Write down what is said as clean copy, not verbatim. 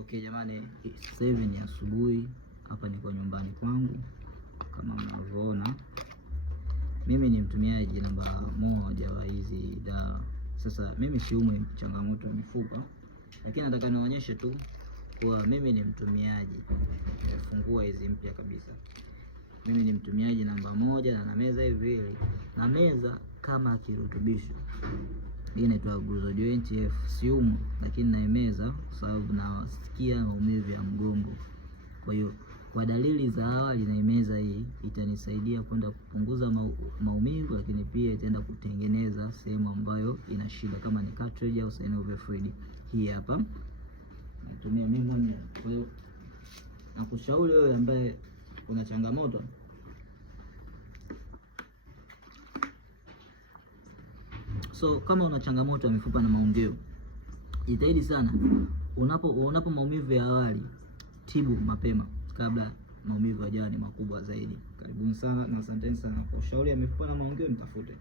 Okay jamani, sasa hivi ni asubuhi, hapa niko nyumbani kwangu kama mnavyoona. Mimi ni mtumiaji namba moja wa hizi dawa. Sasa mimi siumwi changamoto ya mifupa, lakini nataka nionyeshe tu kwa mimi ni mtumiaji. Nimefungua hizi mpya kabisa. Mimi ni mtumiaji namba moja na nameza hivi, na meza kama kirutubisho. Hii inaitwa Glucojoint F. Siumu, lakini naimeza kwa sababu nasikia maumivu ya mgongo. Kwa hiyo kwa dalili za awali naimeza hii, itanisaidia kwenda kupunguza maumivu, lakini pia itaenda kutengeneza sehemu ambayo ina shida kama ni cartilage au synovial fluid. Hii hapa natumia mimi mwenyewe. Kwa hiyo nakushauri wewe ambaye una changamoto kama una changamoto ya mifupa na maungio, jitahidi sana unapo maumivu ya awali, tibu mapema kabla maumivu yajawa ni makubwa zaidi. Karibuni sana na asanteni sana. Kwa ushauri ya mifupa na maungio nitafute.